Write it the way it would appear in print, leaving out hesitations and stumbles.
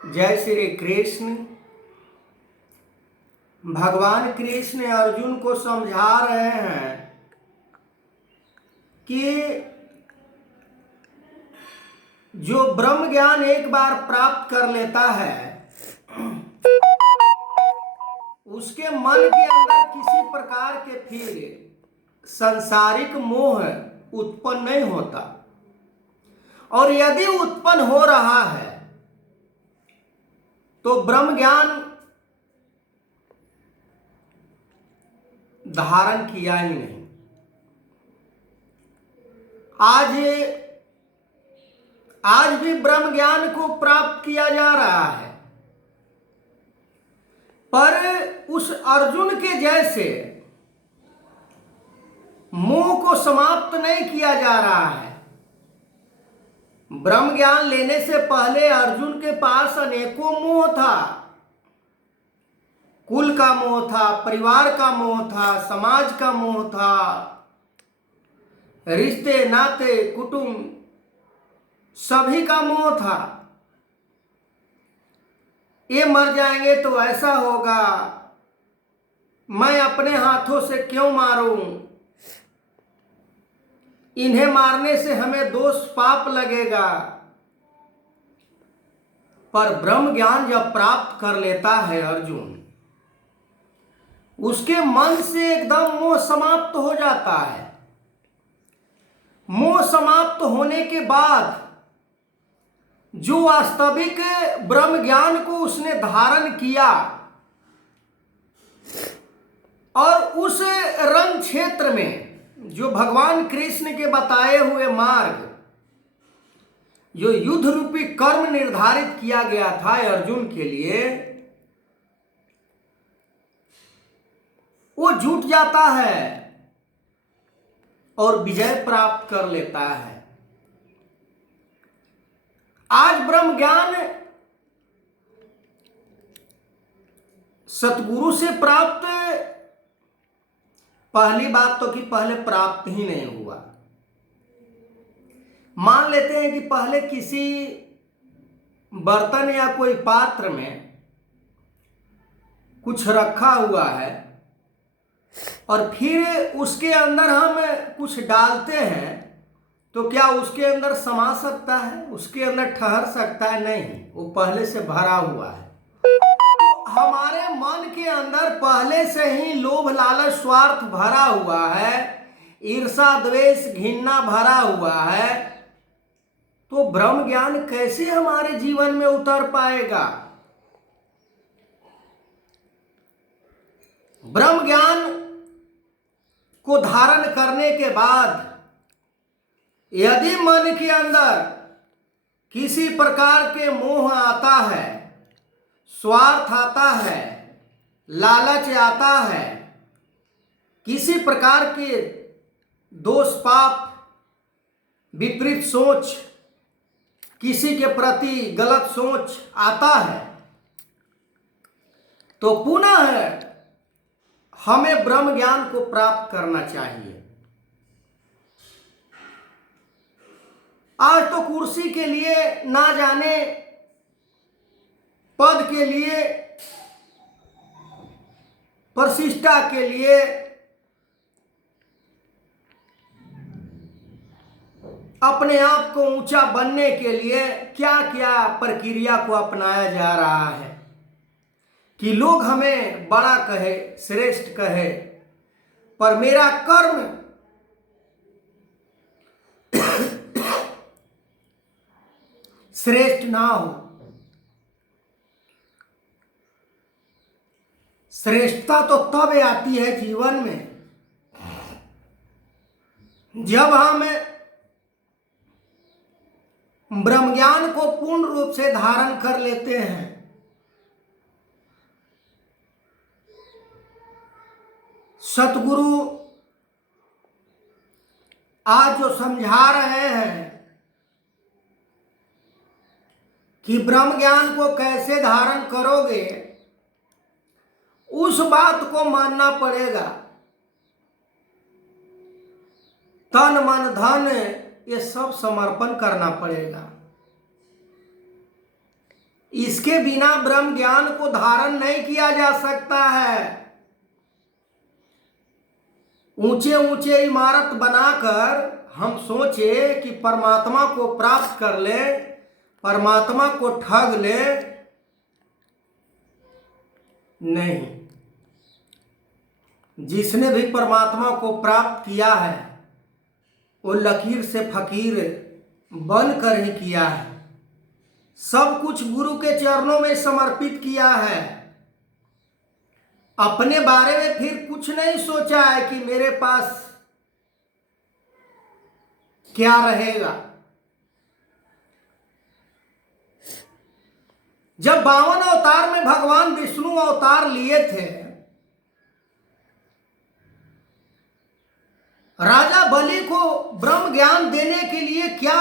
जय श्री कृष्ण। भगवान कृष्ण अर्जुन को समझा रहे हैं कि जो ब्रह्म ज्ञान एक बार प्राप्त कर लेता है उसके मन के अंदर किसी प्रकार के फिर सांसारिक मोह उत्पन्न नहीं होता, और यदि उत्पन्न हो रहा है तो ब्रह्म ज्ञान धारण किया ही नहीं। आज भी ब्रह्म ज्ञान को प्राप्त किया जा रहा है, पर उस अर्जुन के जैसे मोह को समाप्त नहीं किया जा रहा है। ब्रह्म ज्ञान लेने से पहले अर्जुन के पास अनेकों मोह था। कुल का मोह था, परिवार का मोह था, समाज का मोह था, रिश्ते नाते कुटुंब सभी का मोह था। ये मर जाएंगे तो ऐसा होगा, मैं अपने हाथों से क्यों मारूं, इन्हें मारने से हमें दोष पाप लगेगा। पर ब्रह्म ज्ञान जब प्राप्त कर लेता है अर्जुन, उसके मन से एकदम मोह समाप्त हो जाता है। मोह समाप्त होने के बाद जो वास्तविक ब्रह्म ज्ञान को उसने धारण किया और उस रंग क्षेत्र में जो भगवान कृष्ण के बताए हुए मार्ग, जो युद्ध रूपी कर्म निर्धारित किया गया था अर्जुन के लिए, वो जुट जाता है और विजय प्राप्त कर लेता है। आज ब्रह्म ज्ञान सतगुरु से प्राप्त, पहली बात तो कि पहले प्राप्त ही नहीं हुआ। मान लेते हैं कि पहले किसी बर्तन या कोई पात्र में कुछ रखा हुआ है और फिर उसके अंदर हम कुछ डालते हैं, तो क्या उसके अंदर समा सकता है, उसके अंदर ठहर सकता है? नहीं, वो पहले से भरा हुआ है। तो हमारे मन के अंदर पहले से ही लोभ लालच स्वार्थ भरा हुआ है, ईर्षा द्वेष घृणा भरा हुआ है, तो ब्रह्म ज्ञान कैसे हमारे जीवन में उतर पाएगा? ब्रह्म ज्ञान को धारण करने के बाद यदि मन के अंदर किसी प्रकार के मोह आता है, स्वार्थ आता है, लालच आता है, किसी प्रकार के दोष पाप विपरीत सोच, किसी के प्रति गलत सोच आता है, तो पुनः हमें ब्रह्म ज्ञान को प्राप्त करना चाहिए। आज तो कुर्सी के लिए, ना जाने पद के लिए, प्रतिष्ठा के लिए अपने आप को ऊंचा बनने के लिए क्या क्या प्रक्रिया को अपनाया जा रहा है कि लोग हमें बड़ा कहे, श्रेष्ठ कहे, पर मेरा कर्म श्रेष्ठ ना हो। श्रेष्ठता तो तब आती है जीवन में जब हम ब्रह्म ज्ञान को पूर्ण रूप से धारण कर लेते हैं। सतगुरु आज जो समझा रहे हैं कि ब्रह्म ज्ञान को कैसे धारण करोगे, उस बात को मानना पड़ेगा। तन मन धन ये सब समर्पण करना पड़ेगा। इसके बिना ब्रह्म ज्ञान को धारण नहीं किया जा सकता है। ऊंचे ऊंचे इमारत बनाकर हम सोचे कि परमात्मा को प्राप्त कर ले, परमात्मा को ठग ले, नहीं। जिसने भी परमात्मा को प्राप्त किया है वो लकीर से फकीर बनकर ही किया है। सब कुछ गुरु के चरणों में समर्पित किया है। अपने बारे में फिर कुछ नहीं सोचा है कि मेरे पास क्या रहेगा। जब 52 अवतार में भगवान विष्णु अवतार लिए थे, राजा बलि को ब्रह्म ज्ञान देने के लिए क्या